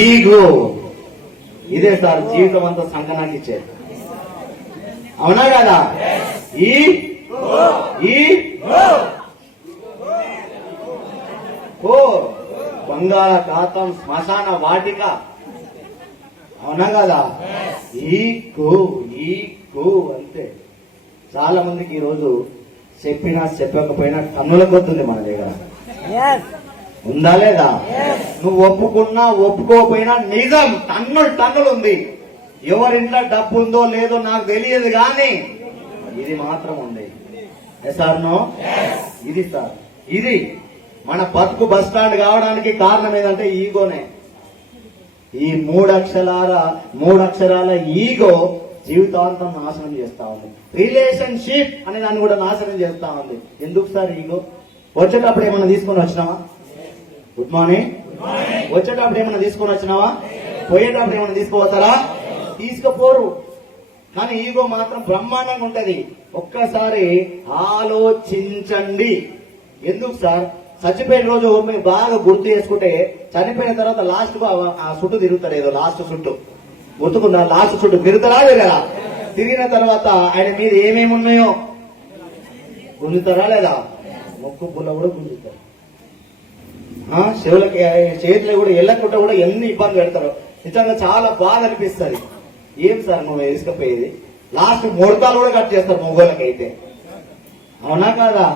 Ego ఇదే sir జీవితం అంతా సంకనాకి ఇచ్చేది. అవునా కదా? ఈ బంగాళాఖాతం శ్మశాన వాటిక. అవునా కదా? ఈ కో అంతే. చాలా మందికి ఈ రోజు చెప్పినా చెప్పకపోయినా కన్నుల కొద్దుంది మన దగ్గర. ఉందా లేదా? నువ్వు ఒప్పుకున్నా ఒప్పుకోకపోయినా నిజం టన్నులు ఉంది. ఎవరింట్లో డబ్బు ఉందో లేదో నాకు తెలియదు కానీ ఇది మాత్రం ఉంది. సార్ నో ఇది సార్, ఇది మన బతుకు బస్ స్టాండ్ కావడానికి కారణం ఏదంటే ఈగోనే. ఈ మూడు అక్షరాల ఈగో జీవితాంతం నాశనం చేస్తా ఉంది. రిలేషన్షిప్ అనే దాన్ని కూడా నాశనం చేస్తా ఉంది. ఎందుకు సార్ ఈగో? వచ్చేటప్పుడు ఏమన్నా తీసుకొని వచ్చినావా? Good morning. వచ్చేటప్పుడు ఏమన్నా తీసుకొని వచ్చినావా? పోయేటప్పుడు ఏమన్నా తీసుకుపోతారా? తీసుకుపోరు. కానీ ఈగో మాత్రం బ్రహ్మాండంగా ఉంటది. ఒక్కసారి ఆలోచించండి. ఎందుకు సార్? చచ్చిపోయిన రోజు మీరు బాగా గుర్తు చేసుకుంటే చనిపోయిన తర్వాత లాస్ట్ ఆ చుట్టూ తిరుగుతారు. ఏదో లాస్ట్ చుట్టూ గుర్తుకుందా? లాస్ట్ చుట్టూ తిరుగుతారా లేదా? తిరిగిన తర్వాత ఆయన మీద ఏమేమి ఉన్నాయో గుంజుతారా లేదా? ముక్కు పుల్ల కూడా గుంజుతారు. చెవులకి చేతులు కూడా ఎల్లకుండా కూడా ఎన్ని ఇబ్బంది పెడతారో. నిజంగా చాలా బాధ అనిపిస్తుంది. ఏం సార్ నువ్వు వేసుకపోయేది? లాస్ట్ ముడతాలు కూడా కట్ చేస్తారు మొగోళ్ళకైతే. అవునా కాదా?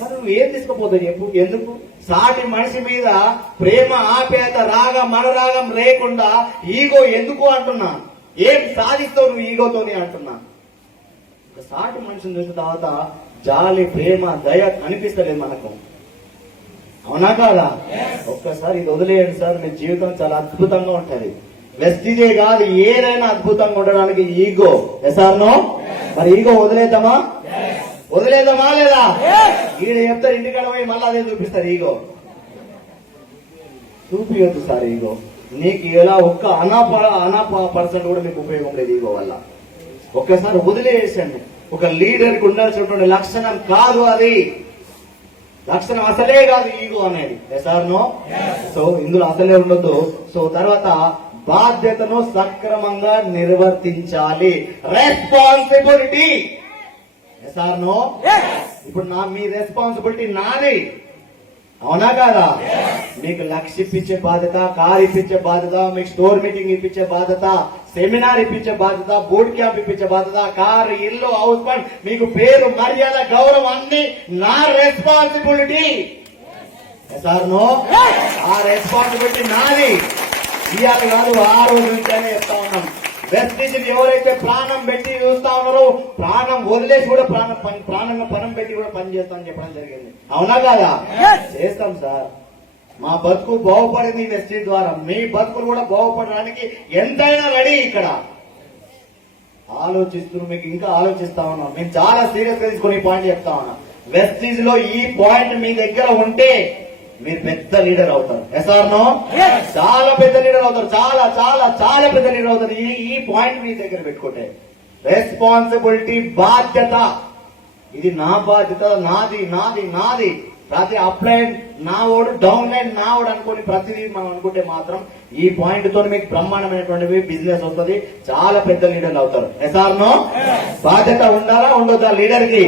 మరి నువ్వు ఏం తీసుకుపోతావు చెప్పు? ఎందుకు? సాటి మనిషి మీద ప్రేమ, ఆప్యాయత, రాగం, అనురాగం లేకుండా ఈగో ఎందుకు అంటున్నా? ఏం సాధిస్తావు నువ్వు ఈగోతోని అంటున్నా? ఒక సాటి మనిషిని చూసిన తర్వాత జాలి, ప్రేమ, దయ అనిపిస్తలేదు మనకు. అవునా కాదా? ఒక్కసారి ఇది వదిలేయండి సార్, మీ జీవితం చాలా అద్భుతంగా ఉంటది. వెస్టిజే కాదు, ఏదైనా అద్భుతంగా ఉండడానికి ఈగో. ఎసార్నో? మరి ఈగో వదిలేద్దామా లేదా? ఈయన చెప్తారు ఇంటికాడ పోయి మళ్ళీ అదే చూపిస్తారు. Ego చూపియొద్దు sir. ఈగో నీకు ఎలా ఒక్క పర్సెంట్ కూడా మీకు ఉపయోగం లేదు ఈగో వల్ల. ఒక్కసారి వదిలేసండి. ఒక లీడర్కి ఉండాల్సినటువంటి లక్షణం కాదు అది. లక్షణం అసలే కాదు ఈగో అనేది. ఎసార్నో? సో ఇందులో అసలే ఉండొద్దు. సో తర్వాత బాధ్యతను సక్రమంగా నిర్వర్తించాలి. రెస్పాన్సిబిలిటీ. ఎసార్నో? ఇప్పుడు మీ రెస్పాన్సిబిలిటీ నాది. అవునా కాదా? మీకు లక్ష ఇప్పించే బాధ్యత, కార్ ఇప్పించే బాధ్యత, మీకు స్టోర్ మీటింగ్ ఇప్పించే బాధ్యత, సెమినార్ ఇప్పించే బాధ్యత, బూట్ క్యాంప్ ఇప్పించే బాధ్యత, కారు, ఇల్లు, హౌస్ ఫండ్, మీకు పేరు, మర్యాద, గౌరవం అన్ని నా రెస్పాన్సిబిలిటీ. ఎసార్నో? ఆ రెస్పాన్సిబిలిటీ నాది. ఇవాళ కాదు, ఆ రోజు నుంచైనా చెప్తా ఉన్నాం. వెస్టిజ్ ఎవరైతే ప్రాణం పెట్టి చూస్తా ఉన్నారో, ప్రాణం వదిలేసి కూడా ప్రాణంగా పనం పెట్టి కూడా పని చేస్తామని చెప్పడం జరిగింది. అవునా కాదా? చేస్తాం సార్. మా బతుకు బాగుపడింది వెస్టిజ్ ద్వారా. మీ బతుకులు కూడా బాగుపడడానికి ఎంతైనా రెడీ. ఇక్కడ ఆలోచిస్తున్నారు, మీకు ఇంకా ఆలోచిస్తా ఉన్నాం. మేము చాలా సీరియస్ గా తీసుకుని పాయింట్ చెప్తా ఉన్నాం. వెస్టిజ్ లో ఈ పాయింట్ మీ దగ్గర ఉంటే మీరు పెద్ద లీడర్ అవుతారు. ఎసార్నో? చాలా పెద్ద లీడర్ అవుతారు. చాలా చాలా చాలా పెద్ద లీడర్ అవుతారు. ఈ పాయింట్ మీ దగ్గర పెట్టుకుంటే రెస్పాన్సిబిలిటీ, బాధ్యత. ఇది నా బాధ్యత, నాది నాది నాది. ప్రతి అప్ లైన్ నా ఓడు, డౌన్ లైన్ నా ఓడు అనుకుని ప్రతిదీ మనం అనుకుంటే మాత్రం ఈ పాయింట్ తో మీకు బ్రహ్మాండమైనటువంటి బిజినెస్ వస్తుంది. చాలా పెద్ద లీడర్లు అవుతారు. ఎసార్నో? బాధ్యత ఉండాలా ఉండొద్దా లీడర్ కి?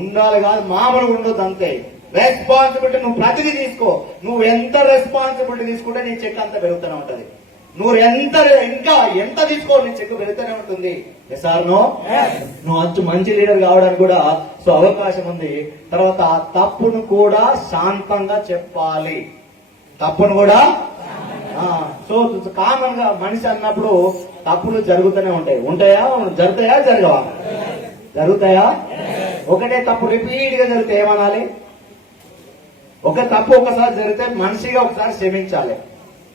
ఉండాలి కాదు, మామూలుగా ఉండొద్దు అంతే. రెస్పాన్సిబిలిటీ నువ్వు ప్రతిదీ తీసుకో. నువ్వు ఎంత రెస్పాన్సిబిలిటీ తీసుకుంటే నీ చెక్ అంత పెరుగుతూనే ఉంటది. నువ్వు ఇంకా ఎంత తీసుకో, నీ చెక్ పెరుగుతూనే ఉంటుంది. ఎసార్నో? నువ్వు మంచి లీడర్ కావడానికి కూడా సో అవకాశం ఉంది. తర్వాత తప్పును కూడా శాంతంగా చెప్పాలి. తప్పును కూడా సో కామన్ గా మనిషి అన్నప్పుడు తప్పులు జరుగుతూనే ఉంటాయా? జరగవా? జరుగుతాయా? ఒకటే తప్పు రిపీట్ గా జరిగితే ఏమనాలి? ఒక తప్పు ఒకసారి జరిగితే మనిషిగా ఒకసారి క్షమించాలి.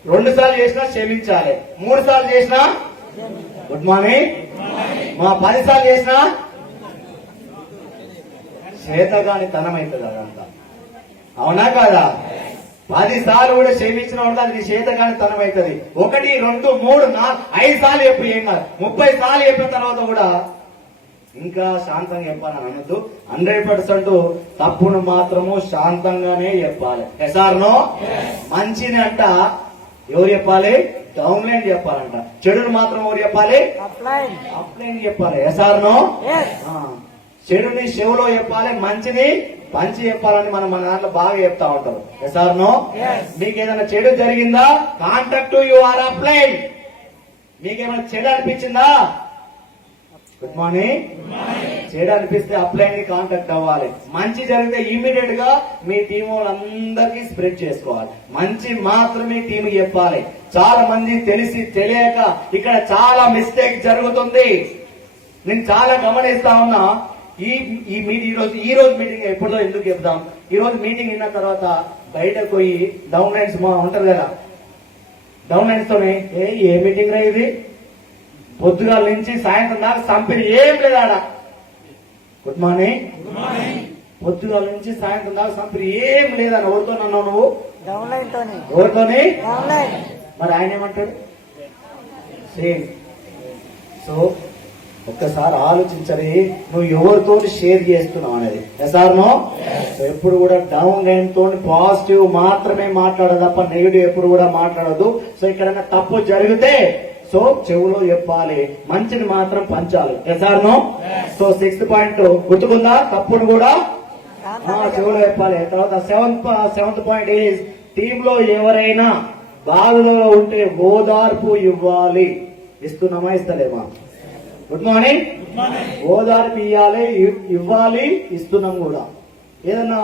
2 సార్లు చేసినా క్షమించాలి. 3 సార్లు చేసినా గుడ్ మార్నింగ్. 10 సార్లు చేసినా చేతగాని తనం అవుతుంది అదంతా. అవునా కాదా? 10 సార్లు కూడా క్షమించిన వాడు అది చేతగాని తనం అవుతుంది. 1, 2, 3, 4, 5 సార్లు చెప్పి ఏం కాదు. 30 సార్లు చెప్పిన తర్వాత కూడా ఇంకా శాంతంగా చెప్పాలని అనొద్దు. 100% తప్పును మాత్రము శాంతంగానే చెప్పాలి. ఎస్ఆర్నో మంచిని అంట ఎవరు చెప్పాలి? డౌన్లైన్ చెప్పాలంట. చెడును మాత్రం ఎవరు చెప్పాలి? అప్లైన్ చెప్పాలి. ఎస్ఆర్నో చెడుని చెవులో చెప్పాలి, మంచిని పంచి చెప్పాలని మన దాంట్లో బాగా చెప్తా ఉంటారు. ఎస్ఆర్నో మీకు ఏదైనా చెడు జరిగిందా? Contact your upline. మీకేమైనా చెడు అనిపించిందా? Good morning. చెడు అనిపిస్తే అప్లైన్ ని కాంటాక్ట్ అవ్వాలి. మంచి జరిగితే ఇమీడియట్ గా మీ టీం వాళ్ళందరికీ స్ప్రెడ్ చేసుకోవాలి. మంచి మాత్రమే టీం చెప్పాలి. చాలా మంది తెలిసి తెలియక ఇక్కడ చాలా మిస్టేక్ జరుగుతుంది. నేను చాలా గమనిస్తా ఉన్నా. ఈ మీటింగ్ ఈ రోజు మీటింగ్ ఎప్పుడో ఎందుకు చెప్తాం? ఈ రోజు మీటింగ్ విన్న తర్వాత బయటకు పోయి డౌన్ లైన్స్ ఉంటారు కదా, డౌన్ లైన్స్ తోనే ఏ మీటింగ్ రా ఇది, పొద్దుగాల నుంచి సాయంత్రం దాకా సంపిని ఏం లేదా ఆడ. Good morning. పొద్దుగాల నుంచి సాయంత్రం దాకా సంపిని ఏం లేదని ఎవరితో అన్నావు నువ్వు? ఎవరితోని? మరి ఆయన ఏమంటాడు? సేమ్. సో ఒక్కసారి ఆలోచించని నువ్వు ఎవరితో షేర్ చేస్తున్నావు అనేది. ఎస్ఆర్నో ఎప్పుడు కూడా డౌన్ లైన్ తోని పాజిటివ్ మాత్రమే మాట్లాడదు తప్ప నెగిటివ్ ఎప్పుడు కూడా మాట్లాడదు. సో ఎక్కడైనా తప్పు జరిగితే సో చెవులో చెప్పాలి, మంచిని మాత్రం పంచాలి. ఎస్ఆర్నో సో 6th పాయింట్ గుర్తుకుందా? తప్పును కూడా చెవులో చెప్పాలి. తర్వాత 7th పాయింట్ ఈజ్ టీమ్ లో ఎవరైనా బాధలో ఉంటే ఓదార్పు ఇవ్వాలి. ఇస్తున్నామా? ఇస్తలేమా? Good morning. ఓదార్పు ఇవ్వాలి, ఇస్తున్నాం కూడా. ఏదన్నా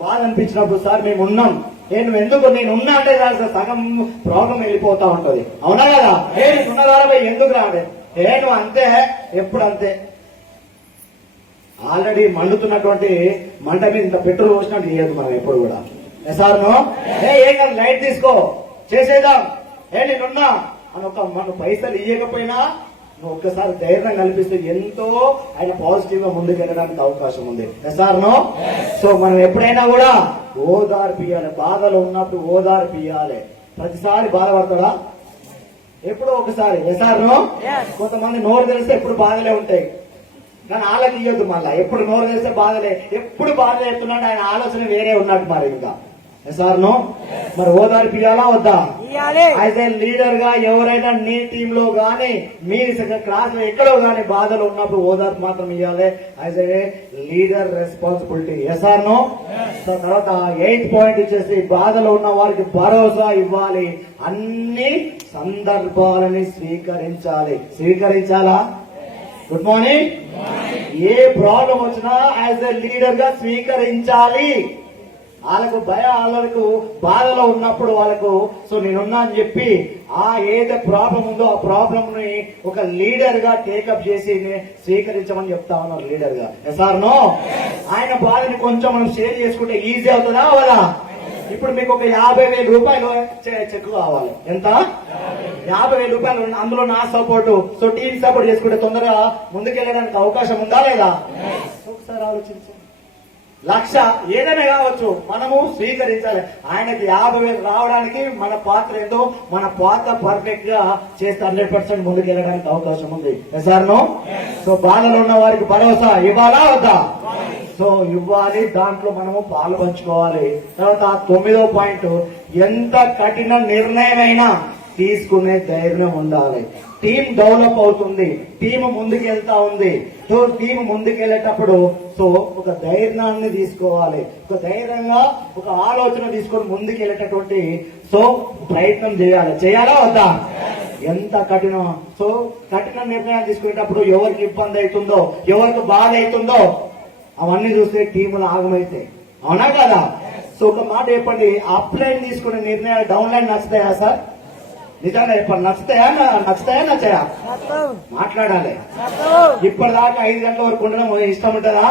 బాధ అనిపించినప్పుడు సార్ మేము ఉన్నాం, నేను ఎందుకు నేను ఉన్నా అంటే సగం ప్రాబ్లం వెళ్ళిపోతా ఉంటది. అవునా కదా? ఉన్నదారా ఎందుకు రాడే? నేను అంతే, ఎప్పుడు అంతే. ఆల్రెడీ మండుతున్నటువంటి మంట మీద ఇంత పెట్రోల్ పోసినట్టు చేయదు మనం ఎప్పుడు కూడా. ఎస్ఆర్నో ఏం కాదు, లైట్ తీసుకో చేసేద్దాం, నేనున్నా అని ఒక మన పైసలు ఇవ్వకపోయినా నువ్వు ఒక్కసారి ధైర్యం కల్పిస్తే ఎంతో ఆయన పాజిటివ్ గా ముందుకెళ్ళడానికి అవకాశం ఉంది. ఎస్ఆర్నో సో మనం ఎప్పుడైనా కూడా ఓదార్పియాలి. బాధలో ఉన్నప్పుడు ఓదార్పియాలి. ప్రతిసారి బాధపడతాడా? ఎప్పుడో ఒకసారి. ఎస్ఆర్నో కొంతమంది నోరు తెలిస్తే ఎప్పుడు బాధలే ఉంటాయి, కానీ వాళ్ళకి ఇవ్వద్దు. మళ్ళా ఎప్పుడు నోరు తెలిస్తే బాధలే, ఎప్పుడు బాధ చెప్తున్నాడు, ఆయన ఆలోచన వేరే ఉన్నట్టు మరి. ఇంకా ఎస్ఆర్నో మరి ఓదార్పియాలా వద్దా? యాజ్ ఏ లీడర్ గా ఎవరైనా నీ టీమ్ లో గానీ మీ క్లాస్ లో ఎక్కడో గానీ బాధలు ఉన్నప్పుడు ఓదార్పు మాత్రం ఇవ్వాలి. As a leader responsibility. Yes or no తర్వాత 8th పాయింట్ వచ్చేసి బాధలో ఉన్న వారికి భరోసా ఇవ్వాలి. అన్ని సందర్భాలని స్వీకరించాలి. స్వీకరించాలా? Good morning. ఏ ప్రాబ్లం వచ్చినా యాజ్ ఏ లీడర్ గా స్వీకరించాలి. వాళ్ళకు వాళ్ళకు బాధలో ఉన్నప్పుడు వాళ్ళకు సో నేనున్నా అని చెప్పి ఏదో ప్రాబ్లం ఉందో ఆ ప్రాబ్లం ని ఒక లీడర్ గా టేకప్ చేసి స్వీకరించమని చెప్తా ఉన్నారు లీడర్ గా. ఎస్ఆర్నో ఆయన బాధని కొంచెం మనం షేర్ చేసుకుంటే ఈజీ అవుతుందా అవదా? ఇప్పుడు మీకు ఒక 50,000 రూపాయలు చెక్ కావాలి. ఎంత? 50,000 రూపాయలు. అందులో నా సపోర్టు, సో టీం సపోర్ట్ చేసుకుంటే తొందరగా ముందుకెళ్ళడానికి అవకాశం ఉందా లేదా? ఒకసారి ఆలోచించండి. 1,00,000 ఏదైనా కావచ్చు, మనము స్వీకరించాలి. ఆయనకి 50,000 రావడానికి మన పాత్ర ఏంటో, మన పాత్ర పర్ఫెక్ట్ గా చేస్తే 100% ముందుకు వెళ్ళడానికి అవకాశం ఉంది. ఎస్ఆర్నో సో బాధలో ఉన్న వారికి భరోసా ఇవ్వాలా వద్దా? సో ఇవ్వాలి. దాంట్లో మనము పాలు పంచుకోవాలి. తర్వాత 9వ పాయింట్, ఎంత కఠిన నిర్ణయమైనా తీసుకునే ధైర్యం ఉండాలి. టీం డెవలప్ అవుతుంది, టీం ముందుకెళ్తా ఉంది. సో టీం ముందుకెళ్లేటప్పుడు సో ఒక ధైర్యాన్ని తీసుకోవాలి. ఒక ధైర్యంగా ఒక ఆలోచన తీసుకొని ముందుకెళ్లేటటువంటి సో ప్రయత్నం చేయాలి. చేయాలా వద్దా? ఎంత కఠినం. సో కఠిన నిర్ణయాలు తీసుకునేటప్పుడు ఎవరికి ఇబ్బంది అవుతుందో, ఎవరికి బాధ అవుతుందో అవన్నీ చూస్తే టీములు ఆగమైతాయి. అవునా కదా? సో ఒక మాట చెప్పండి, అప్లైన్ తీసుకునే నిర్ణయాలు డౌన్ లైన్ నచ్చుతాయా సార్? నిజంగా చెప్పండి, నచ్చుతాయా నచ్చాయా? మాట్లాడాలి. ఇప్పటిదాకా 5 గంటల వరకు ఉండడం ఇష్టం ఉంటుందా?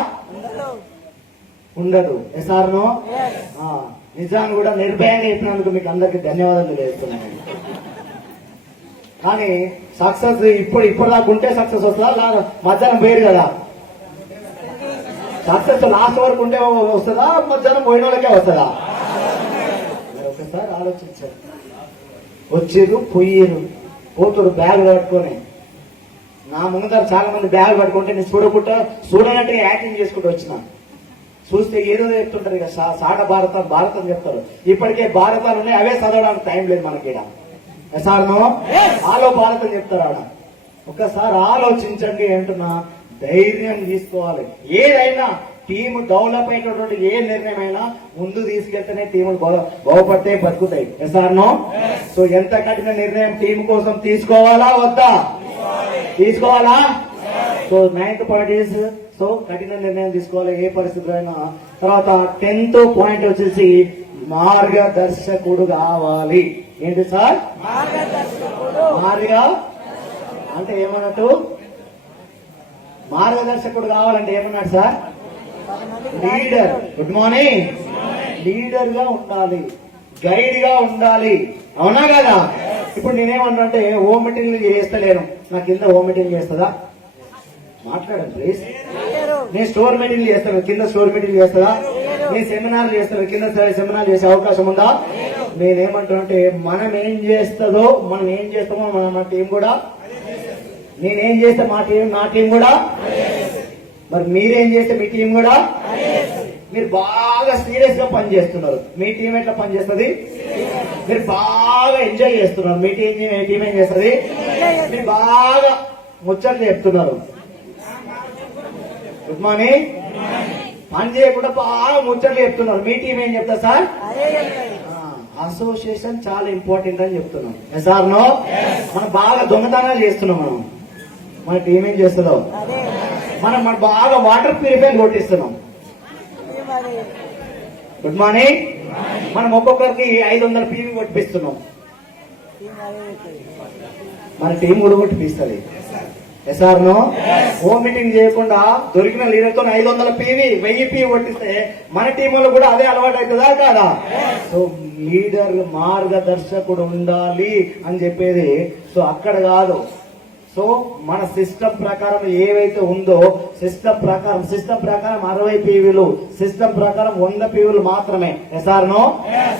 ఉండదు. ఎస్ఆర్నో నిజాన్ని కూడా నిర్భయంగా చెప్పినందుకు మీకు అందరికి ధన్యవాదాలు తెలియజేస్తున్నాను. కానీ సక్సెస్ ఇప్పటిదాకా ఉంటే సక్సెస్ వస్తుందా? మధ్యాహ్నం పోయారు కదా, సక్సెస్ లాస్ట్ వరకు ఉంటే వస్తుందా? మధ్యాహ్నం పోయిన వాళ్ళకే వస్తుందా? ఒకసారి ఆలోచించారు. వచ్చేది పోయేరు, పోతురు బ్యాగ్ కట్టుకొని. నా ముందర చాలా మంది బ్యాగ్ పట్టుకుంటే నేను చూడనట్టుగా యాక్టింగ్ చేసుకుంటూ వచ్చిన. చూస్తే ఏదో చెప్తుంటారు ఇక సాట భారతం చెప్తారు. ఇప్పటికే భారతాలు ఉన్నాయి, అవే చదవడానికి టైం లేదు మనకి. సార్ను ఆలో భారతం చెప్తారు ఆడ. ఒక్కసారి ఆలోచించండి అంటున్నా. ధైర్యం తీసుకోవాలి. ఏదైనా టీము డెవలప్ అయినటువంటి ఏ నిర్ణయమైనా ముందు తీసుకెళ్తేనే టీములు బాగుపడితే బతుకుతాయి. సార్ను సో ఎంత కఠిన నిర్ణయం టీం కోసం తీసుకోవాలా వద్దా? తీసుకోవాలా? So 9th point is so కఠిన నిర్ణయం తీసుకోవాలి ఏ పరిస్థితిలో అయినా. తర్వాత 10th పాయింట్ వచ్చేసి మార్గదర్శకుడు కావాలి. ఏంటి సార్? మార్గ అంటే ఏమన్నట్టు? మార్గదర్శకుడు కావాలంటే ఏమన్నాడు sir? Leader. Good morning. Leader గా ఉండాలి, గైడ్ గా ఉండాలి. అవునా కదా? ఇప్పుడు నేనేమన్నా అంటే హోమ్ మీటింగ్లు చేస్తలేను, నా కింద హోమ్ మీటింగ్ చేస్తుందా? మాట్లాడండి ప్లీజ్. నేను స్టోర్ మీటింగ్లు చేస్తాను, కింద స్టోర్ మీటింగ్ చేస్తుందా? నేను సెమినార్లు చేస్తాను, కింద సెమినార్ చేసే అవకాశం ఉందా? నేనేమంటానంటే మనం ఏం చేస్తామో మన టీం కూడా, నేనేం చేస్తే నా టీం కూడా, మరి మీరేం చేస్తే మీ టీం కూడా. మీరు బాగా సీరియస్ గా పనిచేస్తున్నారు, మీ టీం ఎట్లా పనిచేస్తుంది? మీరు బాగా ఎంజాయ్ చేస్తున్నారు, మీ టీం ఏం చేస్తుంది? మీరు బాగా ముచ్చట్లు చెప్తున్నారు. Good morning. పని చేయకుండా బాగా ముచ్చట్లు చెప్తున్నారు, మీ టీం ఏం చెప్తారు సార్? అసోసియేషన్ చాలా ఇంపార్టెంట్ అని చెప్తున్నాం. సార్ నో మనం బాగా దొంగతనాలు చేస్తున్నాం. మన టీం ఏం చేస్తుందో మనం బాగా వాటర్ ప్యూరిఫైర్ కొట్టిస్తున్నాం. Good morning. మనం ఒక్కొక్కరికి 500 PV కొట్టిస్తున్నాం, మన టీం కూడా కొట్టిస్తుంది. ఎస్ఆర్ నో హోమ్ మీటింగ్ చేయకుండా దొరికిన లీడర్ తో 500 PV 1000 PV కొట్టిస్తే మన టీంలో కూడా అదే అలవాటు అవుతుందా కాదా? సో లీడర్ మార్గదర్శకుడు ఉండాలి అని చెప్పేది. సో అక్కడ కాదు. సో మన సిస్టమ్ ప్రకారం ఏవైతే ఉందో సిస్టమ్ ప్రకారం 60 PVలు, సిస్టమ్ ప్రకారం 100 PVలు మాత్రమే. ఎస్ఆర్ నో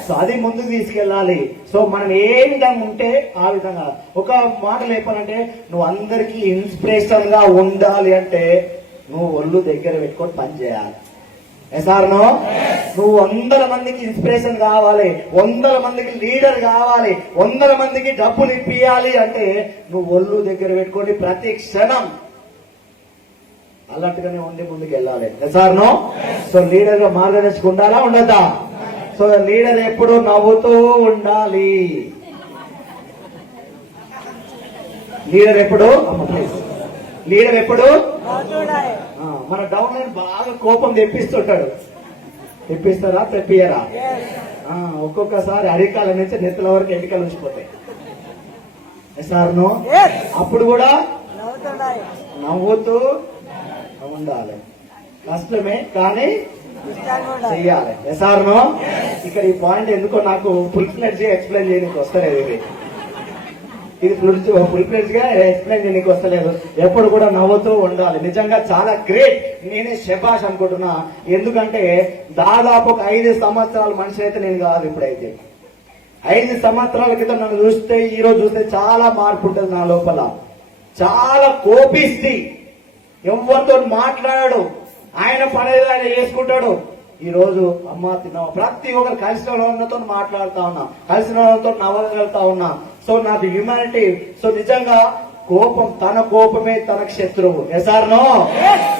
సో అది ముందుకు తీసుకెళ్ళాలి. సో మనం ఏ విధంగా ఉంటే ఆ విధంగా. ఒక మాట లేపాలంటే నువ్వు అందరికీ ఇన్స్పిరేషన్ గా ఉండాలి అంటే నువ్వు ఒళ్ళు దగ్గర పెట్టుకొని పని చేయాలి. ఎస్ఆర్ నో నువ్వు 100 మందికి ఇన్స్పిరేషన్ కావాలి, 100 మందికి లీడర్ కావాలి, 100 మందికి డబ్బులు ఇప్పియాలి అంటే నువ్వు ఒళ్ళు దగ్గర పెట్టుకొని ప్రతి క్షణం అలాంటిగానే ఉండి ముందుకు వెళ్ళాలి. ఎస్ఆర్ నో సో లీడర్ గా మార్గదర్శకు ఉండాలా ఉండదా? సో లీడర్ ఎప్పుడు నవ్వుతూ ఉండాలి. లీడర్ ఎప్పుడు మన డౌన్ లైన్ బాగా కోపం తెప్పిస్తుంటాడు. తెప్పిస్తారా? తెప్పియరా? ఒక్కొక్కసారి అరికాల నుంచి నెత్తల వరకు ఎన్నికలు ఉంచిపోతాయి. సార్ నో అప్పుడు కూడా నవ్వుతూ ఉండాలి. కష్టమే కానీ చెయ్యాలి. ఎస్ఆర్ నో ఇక్కడ ఈ పాయింట్ ఎందుకో నాకు ఫుల్ ఫ్లెడ్జ్ గా ఎక్స్ప్లెయిన్ చేయడానికి వస్తలేదు. ఇది ఫుల్ ఫ్లెడ్జ్ గా ఎక్స్ప్లెయిన్ చేయడానికి వస్తలేదు. ఎప్పుడు కూడా నవ్వుతూ ఉండాలి. నిజంగా చాలా గ్రేట్. నేనే శభాష్ అనుకుంటున్నా. ఎందుకంటే దాదాపు ఒక 5 సంవత్సరాల మనిషి అయితే నేను కాదు. ఇప్పుడైతే 5 సంవత్సరాల క్రితం నన్ను చూస్తే ఈ రోజు చూస్తే చాలా మార్పు ఉంటుంది నా లోపల. చాలా కోపిస్తి, ఎవరితో మాట్లాడాడు, ఆయన పనేది ఆయన చేసుకుంటాడు. ఈ రోజు అమ్మ తిన్నావా ప్రతి ఒక్కరు కలిసిన వాళ్ళతో మాట్లాడుతా ఉన్నా, కలిసిన వాళ్ళతో నవ్వగలుగుతా ఉన్నా. సో నాది హ్యూమానిటీ. సో నిజంగా కోపం, తన కోపమే తనకు శత్రువు. ఎస్ఆర్ నో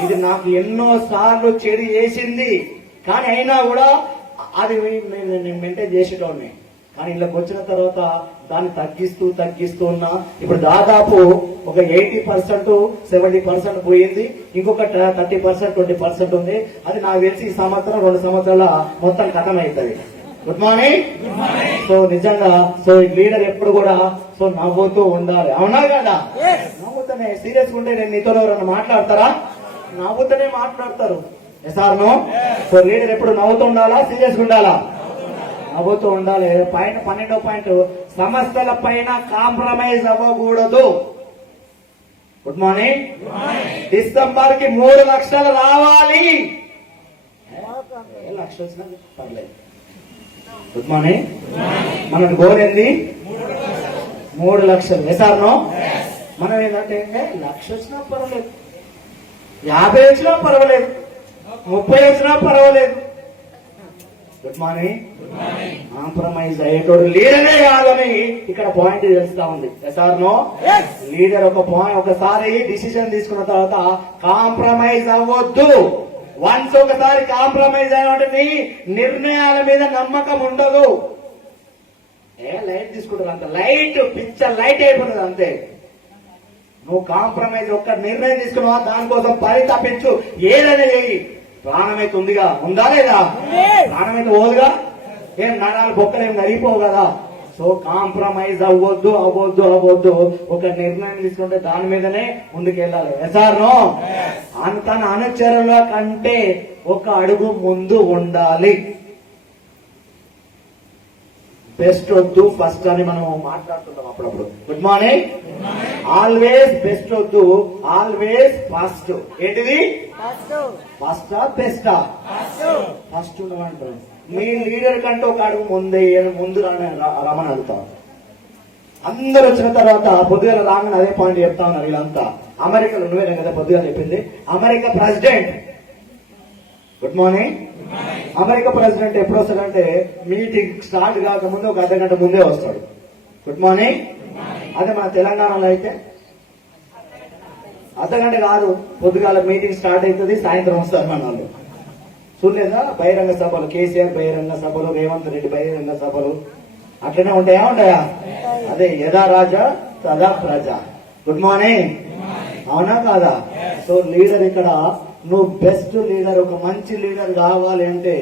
ఇది నాకు ఎన్నో సార్లు చెడు చేసింది, కానీ అయినా కూడా అది నేను మెయింటైన్ చేసేటోని. కానీ ఇళ్ళకి వచ్చిన తర్వాత దాన్ని తగ్గిస్తూ ఉన్నా. ఇప్పుడు దాదాపు ఒక 80%, 70% పోయింది. ఇంకొక 30%, 20% ఉంది. అది నాకు తెలిసి ఈ సంవత్సరం 2 సంవత్సరాల మొత్తం కథం అవుతుంది. Good morning. సో నిజంగా సో లీడర్ ఎప్పుడు కూడా సో నవ్వుతూ ఉండాలి. అవునా కదా? నవ్వుతూనే సీరియస్ ఉంటే నేను నీతో ఎవరన్నా మాట్లాడతారా? నవ్వుతూనే మాట్లాడతారు. ఎస్ఆర్ నో సో లీడర్ ఎప్పుడు నవ్వుతూ ఉండాలా, సీరియస్ ఉండాలా? నవ్వుతూ ఉండాలి. 12వ పాయింట్ సమస్యల పైన కాంప్రమైజ్ అవ్వకూడదు. Good morning. డిసెంబర్ కి 3 లక్షలు రావాలి. లక్షలు వచ్చినా పర్లేదు. Good morning. మన గోల్ ఏంది? 3 లక్షలు. ఎస్ఆర్ నో మనం ఏంటంటే 1,00,000 వచ్చినా పర్వాలేదు, 50 వచ్చినా పర్వాలేదు, 30 వచ్చినా పర్వాలేదు. Good morning. కాంప్రమైజ్ అయ్యేటోడు లీడరే కాదని ఇక్కడ పాయింట్ తెలుస్తా ఉంది. Yes or no? లీడర్ ఒకసారి డిసిషన్ తీసుకున్న తర్వాత కాంప్రమైజ్ అవ్వద్దు. వన్స్ ఒకసారి కాంప్రమైజ్ అయినటువంటి నిర్ణయాల మీద నమ్మకం ఉండదు. లైట్ తీసుకుంటారు, అంత లైట్ పిక్చర్ లైట్ అయిపోతుంది అంతే. నువ్వు కాంప్రమైజ్ ఒక్క నిర్ణయం తీసుకున్నావా, దానికోసం పరితపించు, ఏదైనా చేయి. ప్రాణమైతే ఉందిగా, ఉందా లేదా? ప్రాణమైతే పోదుగా, ఏం నరాలు బొక్కలేం నరిగిపోవు కదా. సో కాంప్రమైజ్ అవ్వద్దు. ఒక నిర్ణయం తీసుకుంటే దాని మీదనే ముందుకెళ్ళాలి. Yes or no? తన అనుచరుల కంటే ఒక అడుగు ముందు ఉండాలి. బెస్ట్ వద్దు ఫస్ట్ అని మనం మాట్లాడుతుంటాం అప్పుడప్పుడు. Good morning. ఆల్వేస్ బెస్ట్ వద్దు, ఆల్వేస్ ఫస్ట్. ఏంటిది? ఫస్టా బెస్టా? ఫస్ట్ ఉండమంటారు. మీ లీడర్ కంటే ఒక అడుగు ముందు రమని అడుగుతాం. అందరు వచ్చిన తర్వాత పొద్దుగల రాగానే అదే పాయింట్ చెప్తా ఉన్నారు వీళ్ళంతా. అమెరికాలో నువ్వేనే కదా పొద్దుగల చెప్పింది, America president. Good morning. America president ఎప్పుడు వస్తాడంటే మీటింగ్ స్టార్ట్ కాకముందు ఒక అర్ధగంట ముందే వస్తాడు. Good morning. అదే మన తెలంగాణలో అయితే అర్ధగంట కాదు, పొద్దుగాల మీటింగ్ స్టార్ట్ అవుతుంది, సాయంత్రం వస్తారు మన వాళ్ళు. చూడలేదా బహిరంగ సభలు, కేసీఆర్ బహిరంగ సభలు, రేవంత్ రెడ్డి బహిరంగ సభలు అట్లనే ఉంటాయా? అదే యథా రాజా తదా ప్రజ. Good morning. అవునా కాదా? సో లీడర్ ఇక్కడ నువ్వు బెస్ట్ లీడర్, ఒక మంచి లీడర్ కావాలి అంటే,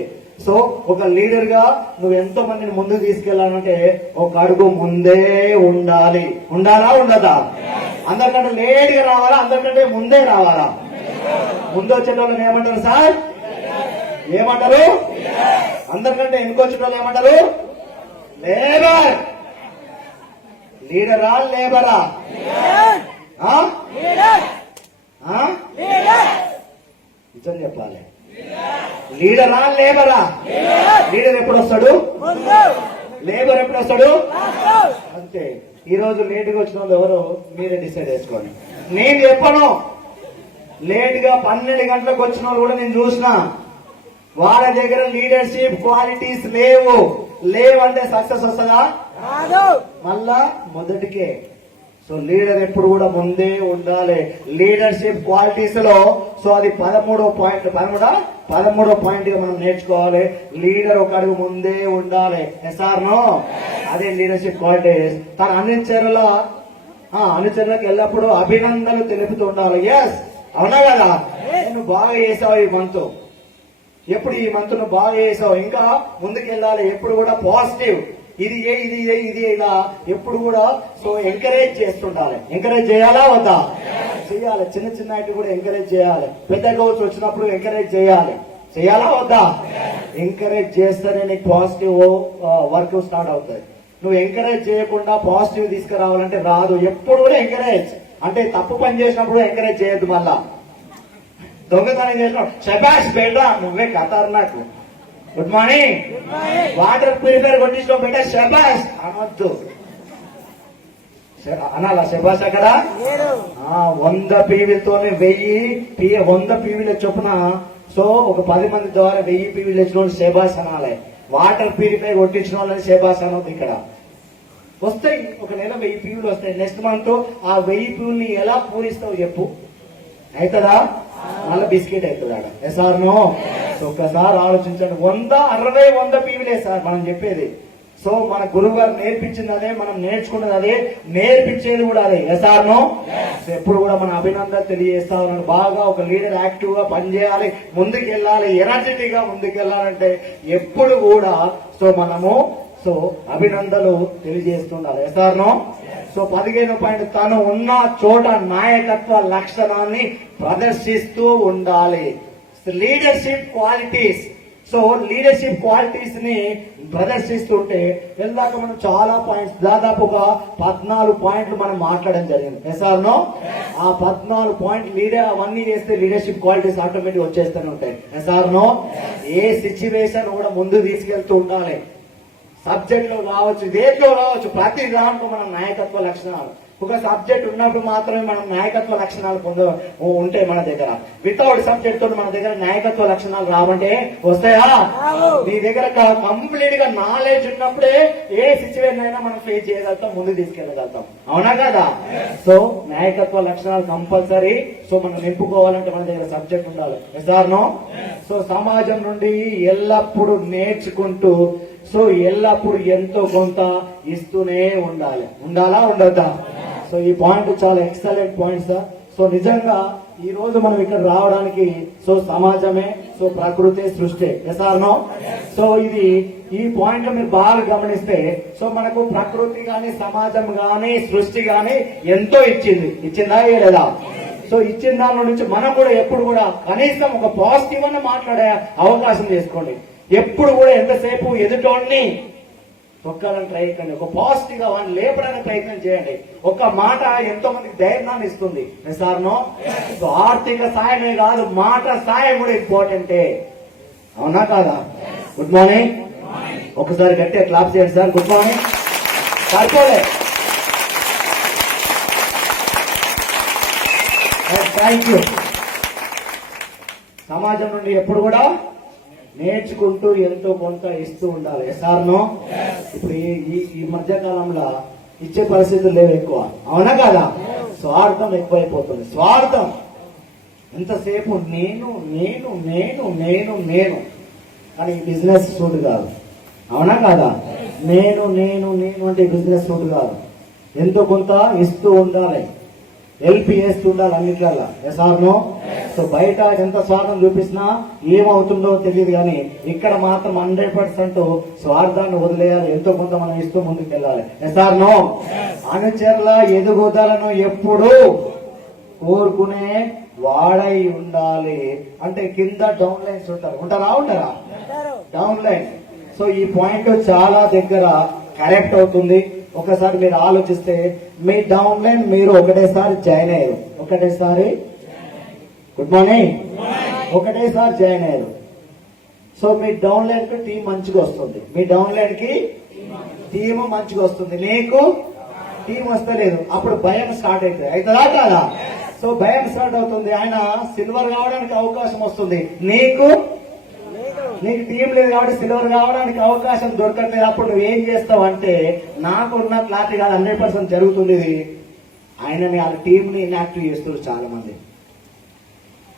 సో ఒక లీడర్ గా నువ్వు ఎంతో మందిని ముందుకు తీసుకెళ్లాలంటే ఒక అడుగు ముందే ఉండాలి. ఉండాలా ఉండదా? అందరికంటే లేట్ గా రావాలా, అందరికంటే ముందే రావాలా? ముందు వచ్చే వాళ్ళని ఏమంటారు సార్? ఏమంటారు? అందరికంటే వెనుకొచ్చిన వాళ్ళు ఏమంటారు? లేబర్. లీడరా లేబరా? నిజం చెప్పాలి. లీడరా లేబరా? లీడర్ ఎప్పుడు వస్తాడు? లేబర్ ఎప్పుడు వస్తాడు? అంతే. ఈ రోజు లేట్ గా వచ్చిన వాళ్ళు ఎవరు మీరే డిసైడ్ చేసుకోండి. నేను చెప్పను. లేట్ గా 12 గంటలకు వచ్చిన వాళ్ళు కూడా నేను చూసిన. వాళ్ళ దగ్గర లీడర్షిప్ క్వాలిటీస్ లేవంటే సక్సెస్ వస్తుందా? మళ్ళా మొదటికే. సో లీడర్ ఎప్పుడు కూడా ముందే ఉండాలి. లీడర్షిప్ క్వాలిటీస్ లో సో అది 13వ పాయింట్ గా మనం నేర్చుకోవాలి. లీడర్ ఒక అడుగు ముందే ఉండాలి. Yes or no? అదే లీడర్షిప్ క్వాలిటీస్. తన అనుచరులకు ఎల్లప్పుడూ అభినందనలు తెలుపుతూ ఉండాలి. ఎస్, అవునా కదా? నువ్వు బాగా చేసావు ఈ మంత్, ఎప్పుడు ఈ మంత్ నువ్వు బాగా చేసావు, ఇంకా ముందుకెళ్ళాలి. ఎప్పుడు కూడా పాజిటివ్, ఇది ఇలా ఎప్పుడు కూడా సో ఎంకరేజ్ చేస్తుండాలి. ఎంకరేజ్ చేయాలా వద్దా? చేయాలి. చిన్న వాటి కూడా ఎంకరేజ్ చేయాలి. పెద్ద గోల్స్ వచ్చినప్పుడు ఎంకరేజ్ చేయాలా వద్దా? ఎంకరేజ్ చేస్తేనే నీకు పాజిటివ్ వర్క్ స్టార్ట్ అవుతుంది. నువ్వు ఎంకరేజ్ చేయకుండా పాజిటివ్ తీసుకురావాలంటే రాదు. ఎప్పుడు కూడా ఎంకరేజ్ అంటే తప్పు పని చేసినప్పుడు ఎంకరేజ్ చేయొద్దు. మళ్ళా దొంగతనం చేసినప్పుడు శబాష్ బేటా నువ్వే ఖతర్నాక్. Good morning. వాటర్ ప్యూరిఫైర్ కొట్టించడం బేటా శబాష్ అనొద్దు. అనాలా శబాష్? అక్కడ 100 పీవీలతో 100 పీవీల చొప్పున సో ఒక 10 మంది ద్వారా 1000 పీవీలు వచ్చిన వాళ్ళు శబాష్ అనాలి. వాటర్ ప్యూరిఫై కొట్టించిన వాళ్ళని శబాష్ అనొద్దు. ఇక్కడ వస్తాయి ఒక నెల 1000 పీవీలు వస్తాయి. నెక్స్ట్ మంత్ ఆ 1000 పీవీని ఎలా పూరిస్తావు చెప్పు? అవుతుందా? మళ్ళీ బిస్కెట్ అవుతుంది ఆడ. Yes or no? ఒక్కసారి ఆలోచించండి. 100 పీవీలే సార్ మనం చెప్పేది. సో మన గురువు గారు నేర్పించింది అదే, మనం నేర్చుకున్నది అదే, నేర్పించేది కూడా అదే. SR no? సో ఎప్పుడు కూడా మన అభినందన తెలియజేస్తా ఉన్నాను. బాగా ఒక లీడర్ యాక్టివ్ గా పనిచేయాలి, ముందుకెళ్ళాలి, ఎనర్జెటిక్ గా ముందుకెళ్ళాలంటే ఎప్పుడు కూడా సో మనము సో అభినందనలు తెలియజేస్తుండాలి. Yes or no? సో 15వ పాయింట్, తను ఉన్న చోట నాయకత్వ లక్షణాన్ని ప్రదర్శిస్తూ ఉండాలి. Leadership qualities. So leadership qualities ని ప్రదర్శిస్తుంటే వెళ్ళాక మనం చాలా పాయింట్స్, దాదాపుగా 14 పాయింట్లు మనం మాట్లాడడం జరిగింది. Yes or no? ఆ 14 పాయింట్లు లీడర్ అవన్నీ చేస్తే లీడర్షిప్ క్వాలిటీస్ ఆటోమేటిక్ వచ్చేస్తూనే ఉంటాయి. SR no? ఏ సిచ్యువేషన్ కూడా ముందు తీసుకెళ్తూ ఉండాలి. సబ్జెక్ట్ లో కావచ్చు, దేంట్లో కావచ్చు, ప్రతి దాంట్లో మనం నాయకత్వ లక్షణాలు. ఒక సబ్జెక్ట్ ఉన్నప్పుడు మాత్రమే మనం నాయకత్వ లక్షణాలు ఉంటాయి మన దగ్గర. వితౌట్ సబ్జెక్ట్ తో మన దగ్గర నాయకత్వ లక్షణాలు రావంటే వస్తాయా? నీ దగ్గర కంప్లీట్ గా నాలెడ్జ్ ఉన్నప్పుడే ఏ సిచ్యువేషన్ అయినా మనం ఫేస్ చేయగలుగుతాం, ముందు తీసుకెళ్ళగలుగుతాం. అవునా కదా? సో నాయకత్వ లక్షణాలు కంపల్సరీ. సో మనం నింపుకోవాలంటే మన దగ్గర సబ్జెక్ట్ ఉండాలి. ఎస్ఆర్నో? సో సమాజం నుండి ఎల్లప్పుడూ నేర్చుకుంటూ, సో ఎల్లప్పుడూ ఎంతో కొంత ఇస్తూనే ఉండాలి. ఉండాలా ఉండొద్దా? సో ఈ పాయింట్ చాలా ఎక్సలెంట్ పాయింట్ సార్. సో నిజంగా ఈ రోజు మనం ఇక్కడ రావడానికి సో సమాజమే, సో ప్రకృతి, సృష్టి. ఎస్ఆర్నో? సో ఇది ఈ పాయింట్ లో మీరు బాగా గమనిస్తే, సో మనకు ప్రకృతి గాని, సమాజం గాని, సృష్టి గాని ఎంతో ఇచ్చిందా లేదా? సో ఇచ్చిన దాని నుంచి మనం కూడా ఎప్పుడు కూడా కనీసం ఒక పాజిటివ్ అన్న మాట్లాడే అవకాశం చేసుకోండి. ఎప్పుడు కూడా ఎంతసేపు ఎదుటోడిని తొక్కాలని ట్రై చేయండి, ఒక పాజిటివ్ గా వాళ్ళని లేపడానికి ప్రయత్నం చేయండి. ఒక మాట ఎంతో మందికి ధైర్యాన్ని ఇస్తుంది. సార్నో? సో ఆర్థిక సాయమే కాదు, మాట సాయం కూడా ఇంపార్టెంటే. అవునా కాదా? Good morning. ఒకసారి గట్టిగా క్లాప్ చేయండి సార్. Good morning. సరిపోలే. Thank you. సమాజం నుండి ఎప్పుడు కూడా నేర్చుకుంటూ ఎంతో కొంత ఇస్తూ ఉండాలి. ఎస్ఆర్నో? ఇప్పుడు ఈ మధ్య కాలంలో ఇచ్చే పరిస్థితులు లేవు ఎక్కువ. అవునా కాదా? స్వార్థం ఎక్కువైపోతుంది. స్వార్థం ఎంతసేపు నేను నేను నేను నేను నేను కానీ బిజినెస్ సూట్ కాదు. అవునా కాదా? నేను నేను నేను అంటే బిజినెస్ సూట్ కాదు. ఎంతో కొంత ఇస్తూ ఉండాలి, హెల్ప్ చేస్తూ ఉండాలి అన్నిట్లల్లా. ఎస్ఆర్నో? సో బయట ఎంత స్వార్థం చూపించినా ఏమవుతుందో తెలియదు, కానీ ఇక్కడ మాత్రం 100% స్వార్థాన్ని వదిలేయాలి, ఎంతో కొంత మనం ఇస్తూ ముందుకు వెళ్ళాలి. ఎస్ఆర్నో? అనుచరుల ఎదుగుదలను ఎప్పుడు కోరుకునే వాడై ఉండాలి. అంటే కింద డౌన్ లైన్స్ ఉంటారా? Down line. సో ఈ పాయింట్ చాలా దగ్గర కరెక్ట్ అవుతుంది. ఒకసారి మీరు ఆలోచిస్తే, మీ డౌన్ లైన్ మీరు ఒకటేసారి జాయిన్ అయ్యారు. Good morning. ఒకటేసారి జాయిన్ అయ్యారు. సో మీ డౌన్ లైన్ కి టీం మంచిగా వస్తుంది, మీ డౌన్ లైన్ కి టీమ్ మంచిగా వస్తుంది, నీకు టీం వస్తలేదు. అప్పుడు భయం స్టార్ట్ అవుతుంది. అవుతుందా కాదా? సో భయం స్టార్ట్ అవుతుంది. ఆయన సిల్వర్ కావడానికి అవకాశం వస్తుంది, నీకు టీం లేదు కాబట్టి సిల్వర్ కావడానికి అవకాశం దొరకట్లేదు. అప్పుడు నువ్వు ఏం చేస్తావు అంటే, నాకున్న క్లారిటీ కాదు, 100% జరుగుతుంది ఇది. ఆయనని ఆ టీం ని ఇన్యాక్టివ్ చేస్తున్నారు చాలా మంది.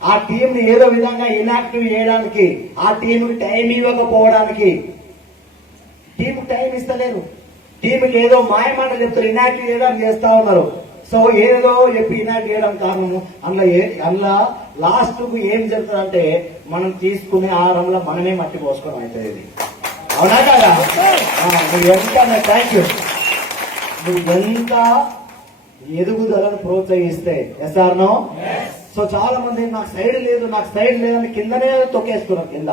ఆ టీం ని ఏదో విధంగా ఇన్యాక్టివ్ చేయడానికి, ఆ టీంకి టైం ఇవ్వకపోవడానికి, టీంకి టైం ఇస్తలేరు. టీంకి ఏదో మాయమాట చెప్తారు, ఇన్యాక్టివ్ చేయడానికి చేస్తా ఉన్నారు. సో ఏదో చెప్పి ఇన్యాక్టివ్ చేయడానికి కారణము అందులో లాస్ట్ కు ఏం జరుగుతుందంటే, మనం తీసుకునే ఆహారంలో మనమే మట్టి పోసుకోవడం అవుతుంది. ఇది అవునా కదా? నువ్వు ఎంత థ్యాంక్ యూ, నువ్వు ఎంత ఎదుగుదలను ప్రోత్సహిస్తే. ఎస్ఆర్నో? సో చాలా మంది నాకు సైడ్ లేదని కిందనే తొక్కేస్తున్నారు. కింద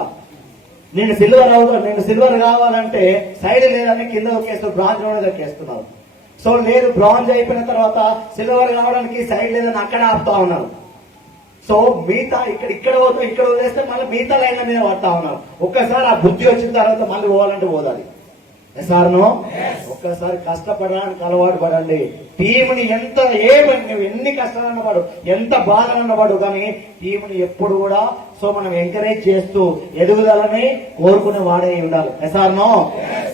నేను సిల్వర్ కావాలంటే సైడ్ లేదని కింద తొక్కేస్తున్నారు, బ్రాంజ్ లోనే తొక్కేస్తున్నారు. సో లేదు, బ్రాంజ్ అయిపోయిన తర్వాత సిల్వర్ కావడానికి సైడ్ లేదని అక్కడ ఆపుతా ఉన్నారు. సో మిగతా ఇక్కడ వదిలేస్తే మళ్ళీ మిగతా లైన్ల మీద పడతా ఉన్నారు. ఒక్కసారి ఆ బుద్ధి వచ్చిన తర్వాత మళ్ళీ పోవాలంటే పోదాలి. ఎస్ఆర్నో? ఒక్కసారి కష్టపడడానికి అలవాటు పడండి. టీంని నువ్వు ఎన్ని కష్టాలన్న పడు, ఎంత బాధలన్న పడు, కానీ టీంని ఎప్పుడు కూడా సో మనం ఎంకరేజ్ చేస్తూ ఎదుగుదలని కోరుకునే వాడే ఉండాలి. ఎస్ఆర్నో?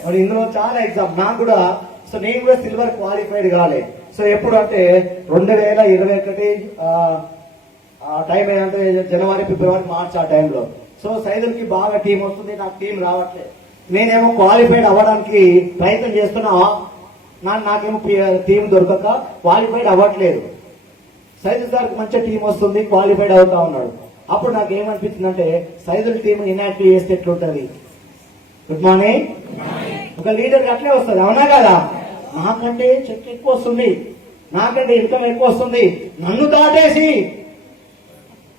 మరి ఇందులో చాలా ఎగ్జామ్ నాకు కూడా. సో నేను కూడా సిల్వర్ క్వాలిఫైడ్ కాలే. సో ఎప్పుడు అంటే 2021 టైం ఏంటంటే జనవరి, ఫిబ్రవరి, మార్చ్ ఆ టైంలో. సో సైదులకి బాగా టీం వస్తుంది, నాకు టీం రావట్లేదు. నేనేమో క్వాలిఫైడ్ అవ్వడానికి ప్రయత్నం చేస్తున్నా, నాకేమో టీం దొరకక క్వాలిఫైడ్ అవ్వట్లేదు. సైదుల్ సార్కి మంచి టీం వస్తుంది, క్వాలిఫైడ్ అవుతా ఉన్నాడు. అప్పుడు నాకు ఏమనిపించిందంటే, సైదుల్ టీం ఇన్యాక్టివ్ చేస్తే ఎట్లుంటది? Good morning. ఒక లీడర్కి అట్లే వస్తుంది. అవునా కదా? నాకంటే చెక్ ఎక్కువ వస్తుంది, నాకంటే ఇన్కమ్ ఎక్కువ వస్తుంది, నన్ను దాటేసి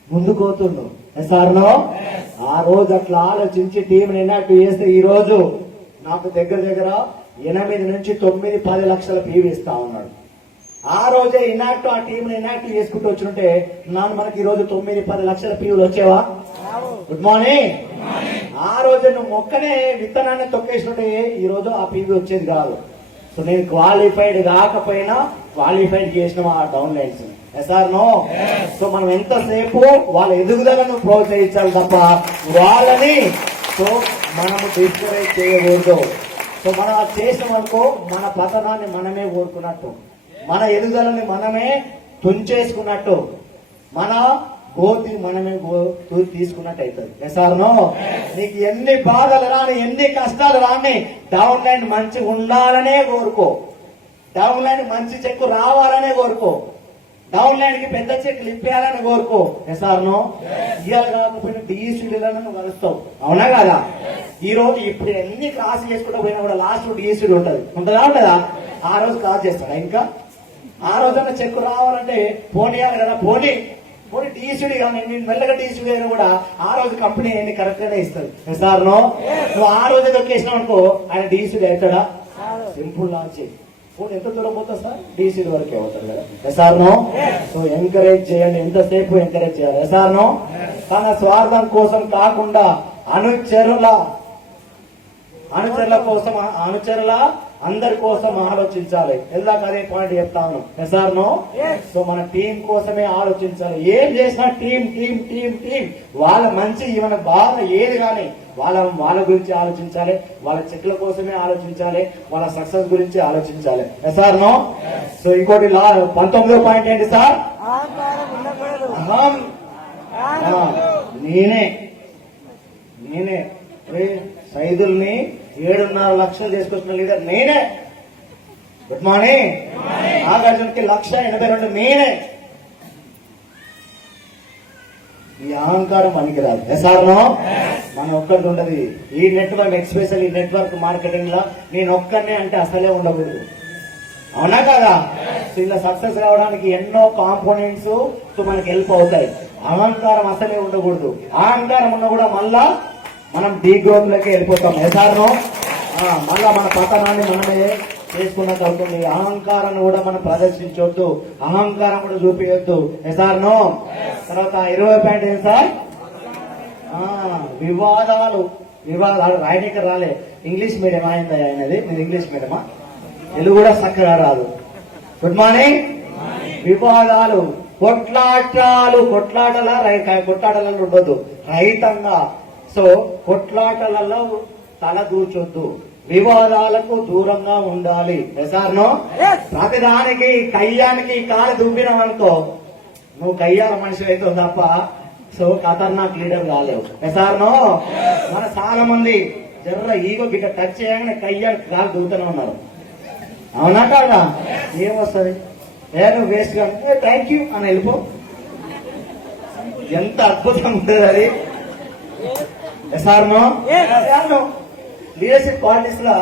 ముందుకు పోతుండు. ఎస్ఆర్నో? ఆ రోజు అట్లా ఆలోచించి టీంని ఇన్యాక్టివ్ చేస్తే ఈ రోజు నాకు దగ్గర 8 నుంచి 9, 10 లక్షల పీవీ ఇస్తా ఉన్నాడు. ఆ రోజే ఆ టీంని ఇన్యాక్టివ్ చేసుకుంటూ వచ్చుంటే మనకి ఈ రోజు 9, 10 లక్షల పీవీలు వచ్చేవా? Good morning. ఆ రోజు నువ్వు మొక్కనే విత్తనాన్ని తొక్కేసినట్టే ఈ రోజు ఆ పీవీ వచ్చేది కాదు. సో నేను క్వాలిఫైడ్ కాకపోయినా క్వాలిఫైడ్ చేసిన ఆ down lines sir no. So మనం ఎంతసేపు వాళ్ళ ఎదుగుదలను ప్రోత్సహించాలి తప్ప వాళ్ళని సో మనము డిస్కరేజ్ చేయకూడదు. సో మనం అది చేసినామనుకో మన పతనాన్ని మనమే కోరుకున్నట్టు, మన ఎదుగుదలని మనమే తుంచేసుకున్నట్టు, మన గోతి మనమే తీసుకున్నట్టు అవుతుంది. ఎసార్నో నీకు ఎన్ని బాధలు రాని ఎన్ని కష్టాలు రాని డౌన్ లైన్ మంచిగా ఉండాలనే కోరుకో, డౌన్ లైన్ మంచి చెక్కు రావాలనే కోరుకో, డౌన్ లైన్ కి పెద్ద చెక్కులు ఇప్పేయాలని కోరుకో. ఎసార్నో ఇవాళ కాకపోయినా డిఈసీలను నువ్వు కలుస్తావు, అవునా కదా? ఈ రోజు ఇప్పుడు ఎన్ని క్రాస్ చేసుకుంటూ పోయినా కూడా లాస్ట్ డిఈసీ ఉంటుందా ఉండదా? ఆ రోజు క్రాస్ చేస్తాడా? ఇంకా ఆ రోజన్నా చెక్కు రావాలంటే పోనీయాలి కదా, పోనీ డిఈసీడీ కానీ నేను మెల్లగా డిఈసీడీ అయినా కూడా ఆ రోజు కంపెనీ అన్ని కరెక్ట్ గానే ఇస్తుంది. సార్ నువ్వు ఆ రోజు దొక్కేసినావు అనుకో ఆయన డిఈసీడీ అవుతాడా? సింపుల్ లాంచ్ ఫోన్ ఎంత దూరం పోతా సార్ డిఈసీడీ వరకే అవుతారు కదా. సార్ సో ఎంకరేజ్ చేయండి, ఎంతసేపు ఎంకరేజ్ చేయాలి. సార్ తన స్వార్థం కోసం కాకుండా అనుచరుల కోసం అందరి కోసం ఆలోచించాలి. ఎల్లాక అదే పాయింట్ చెప్తాను. సార్ సో మన టీం కోసమే ఆలోచించాలి. ఏం చేసినా టీం టీం టీం టీం వాళ్ళ మంచి మన బాధ ఏది కానీ వాళ్ళ గురించి ఆలోచించాలి, వాళ్ళ చెట్ల కోసమే ఆలోచించాలి, వాళ్ళ సక్సెస్ గురించి ఆలోచించాలి. సార్ సో ఇంకోటి 19వ పాయింట్ ఏంటి సార్? అహం. నేనే సైదుల్ని 7.5 లక్షలు చేసుకొచ్చిన లీడర్ నేనే. Good morning. నాగార్జునకి 1,82,000 నేనే. ఈ అహంకారం పనికిరాదు. ఎసార్నో మన ఒక్కటి ఉండదు. ఈ నెట్వర్క్ ఎక్స్పెషల్ ఈ నెట్వర్క్ మార్కెటింగ్ లో నేను ఒక్కనే అంటే అసలే ఉండకూడదు, అవునా కదా? సో ఇలా సక్సెస్ రావడానికి ఎన్నో కాంపోనెంట్స్ మనకి హెల్ప్ అవుతాయి. అహంకారం అసలే ఉండకూడదు. అహంకారం ఉన్నా కూడా మళ్ళా మనం డీ గ్రోత్ లకి వెళ్ళిపోతాం. ఎసార్నో మళ్ళా మన పతనాన్ని మనమే చేసుకున్నట్టు అవుతుంది. అహంకారాన్ని కూడా మనం ప్రదర్శించవద్దు, అహంకారం కూడా చూపించొద్దు. ఎసార్నో తర్వాత 20 పాయింట్ ఏంటి సార్? వివాదాలు రాయనిక రాలే. ఇంగ్లీష్ మీడియం అయిందా ఆయనది? నేను ఇంగ్లీష్ మీడియమా? తెలుగు కూడా చక్కగా రాదు. Good morning. వివాదాలు, కొట్లాటలలో ఉండొద్దు, రహితంగా. సో కొట్లాటలలో తల దూచొద్దు, వివాదాలకు దూరంగా ఉండాలి. ఎసార్నో ప్రతిదానికి కయ్యానికి కాలు దుబ్బినావనుకో నువ్వు కయ్యాల మనిషి అవుతావు తప్ప సో ఖతర్నాక్ లీడర్ కాలేవు. ఎసార్నో మన చాలా మంది జర్ర ఈగో గిట్ట టచ్ చేయగానే కయ్యానికి కాలు దూతూనే ఉన్నారు, అవునా కాదా? ఏమొస్తుంది? నువ్వు వేస్ట్ గా థ్యాంక్ యూ అని వెళ్ళిపో. ఎంత అద్భుతంగా ఉంటుంది అది. ఎసార్నో లీడర్షిప్ క్వాలిటీస్ లా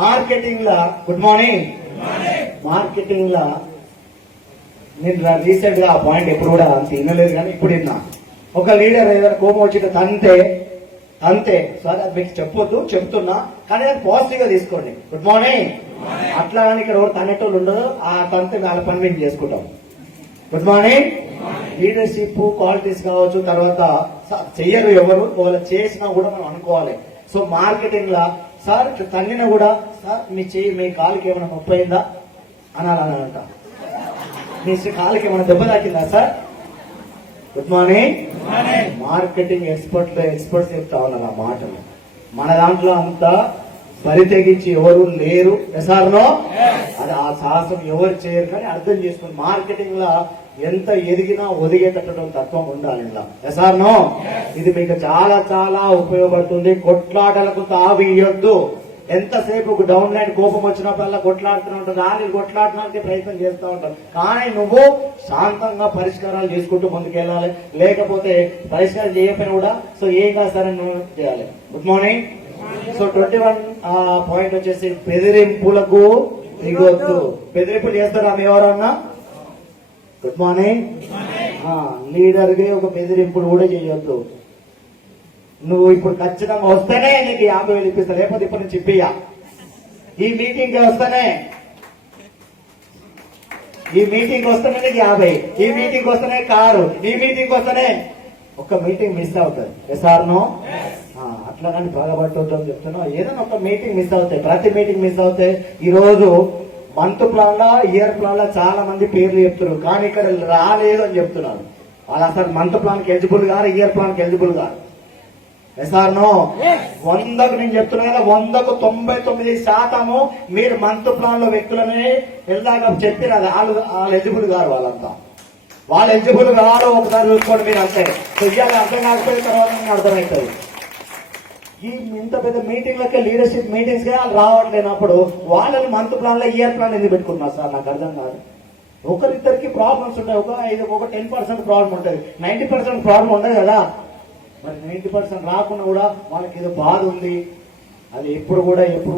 మార్కెటింగ్ లా గుడ్ మార్నింగ్ మార్కెటింగ్ లా నేను రీసెంట్ గా ఆ పాయింట్ ఎప్పుడు కూడా అంత వినలేదు కానీ ఇప్పుడు విన్నా. ఒక లీడర్ ఏదైనా కోపం వచ్చి అంతే సార్ అది మీకు చెప్పొద్దు, చెప్తున్నా కానీ అది పాజిటివ్ గా తీసుకోండి. Good morning. అట్లా అని ఇక్కడ ఎవరు తనేటోళ్ళు ఉండదు, ఆ తంతే వాళ్ళ పని మేము చేసుకుంటాం. Good morning. లీడర్షిప్ క్వాలిటీస్ కావచ్చు, తర్వాత చెయ్యరు ఎవరు, వాళ్ళు చేసినా కూడా మనం అనుకోవాలి. సో మార్కెటింగ్ లా సార్ తన్నినా కూడా సార్ మీ కాలుకి ఏమైనా నొప్పి అయిందా అనాలంట. మీ కాలుకి ఏమైనా దెబ్బ తాకిందా sir? Good morning. Marketing experts చెప్తా ఉన్నారు ఆ మాటలు. మన దాంట్లో అంతా బరి తెగించి ఎవరు లేరు. ఎసార్నో అది ఆ సాహసం ఎవరు చేయరు కానీ అర్థం చేసుకుని మార్కెటింగ్ లా ఎంత ఎదిగినా ఒదిగేటట్టు తత్వం ఉండాలి ఇలా. ఎసార్నో ఇది మీకు చాలా చాలా ఉపయోగపడుతుంది. కొట్లాటలకు తావియొద్దు. ఎంతసేపు డౌన్ లైన్ కోపం వచ్చినప్పుడల్లా కొట్లాడుతూ ఉంటుంది, ఆగి కొట్లాడడానికి ప్రయత్నం చేస్తూ ఉంటారు. కానీ నువ్వు శాంతంగా పరిష్కారాలు చేసుకుంటూ ముందుకెళ్ళాలి. లేకపోతే పరిష్కారం చేయకపోయినా కూడా సో ఏం కాదు సరే నువ్వు చేయాలి. Good morning. సో 21 పాయింట్ వచ్చేసి బెదిరింపులకు దిగొద్దు. బెదిరింపులు చేస్తారా మీ ఎవరన్నా? Good morning. లీడర్ కి ఒక బెదిరింపులు కూడా చేయొద్దు. నువ్వు ఇప్పుడు ఖచ్చితంగా వస్తేనే నీకు 50,000 ఇప్పిస్తా, లేకపోతే ఇప్పటి నుంచి ఇప్పియా. ఈ మీటింగ్ వస్తేనే నీకు 50, ఈ మీటింగ్ వస్తేనే కారు, ఈ మీటింగ్ వస్తేనే ఒక మీటింగ్ మిస్ అవుతుంది. Yes or no? అట్లా కానీ బాధపడవద్దు అని చెప్తున్నా. ఏదైనా ఒక మీటింగ్ మిస్ అవుతాయి, ప్రతి మీటింగ్ మిస్ అవుతాయి. ఈ రోజు మంత్ ప్లాన్ లా, ఇయర్ ప్లాన్ లా చాలా మంది పేర్లు చెప్తున్నారు, కానీ ఇక్కడ రాలేదు అని చెప్తున్నారు. వాళ్ళు అసలు మంత్ ప్లాన్ కి ఎలిజిబుల్ గారు, ఇయర్ ప్లాన్ కి ఎలిజిబుల్ గారు. Yes or no? 100కు నేను చెప్తున్నా కదా, 100కు 99% మీరు మంత్ ప్లాన్ లో వ్యక్తులని వెళ్దాక చెప్పినది వాళ్ళు ఎలిజిబుల్ గారు. వాళ్ళు ఎలిజిబుల్ కాదు, ఒకసారి చూసుకోండి మీరు అంతే. చెయ్యాలి, అర్థం కాకపోయిన తర్వాత మీకు అర్థమవుతుంది. ఈ ఇంత పెద్ద మీటింగ్లకే, లీడర్షిప్ మీటింగ్స్ కి వాళ్ళు రావట్లేనప్పుడు వాళ్ళని మంత్ ప్లాన్ లో, ఇయర్ ప్లాన్ ఎందుకు పెట్టుకుంటున్నారు సార్? నాకు అర్థం కాదు. ఒకరిద్దరికి ప్రాబ్లమ్స్ ఉంటాయి, ఒక 10% ప్రాబ్లం ఉంటుంది, 90% ప్రాబ్లం ఉండదు కదా. మరి 90% రాకుండా కూడా వాళ్ళకి ఏదో బాధ ఉంది, అది ఎప్పుడు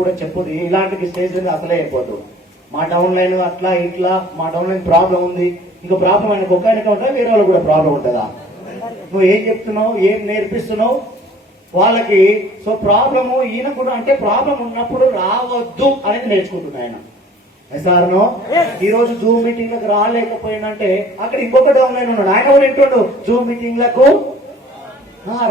కూడా చెప్పదు. ఇలాంటి స్టేజ్ మీద అసలే అయిపోదు. మా డౌన్ లైన్ అట్లా ఇట్లా, మా డౌన్ లైన్ ప్రాబ్లం ఉంది, ఇంకో ప్రాబ్లం ఆయనకు ఒక్కరికే ఉంటుందా, వేరే వాళ్ళకి కూడా ప్రాబ్లం ఉంటుందా? నువ్వు ఏం చెప్తున్నావు, ఏం నేర్పిస్తున్నావు వాళ్ళకి? సో ప్రాబ్లము ఈయన కూడా, అంటే ప్రాబ్లం ఉన్నప్పుడు రావద్దు అనేది నేర్చుకుంటున్నా ఆయన. ఎస్ఆర్నో? ఈ రోజు జూమ్ మీటింగ్ లకు రాలేకపోయినంటే అక్కడ ఇంకొక డౌన్ లైన్ ఉన్నాడు, ఆయన కూడా వింటుండు. జూమ్ మీటింగ్ లకు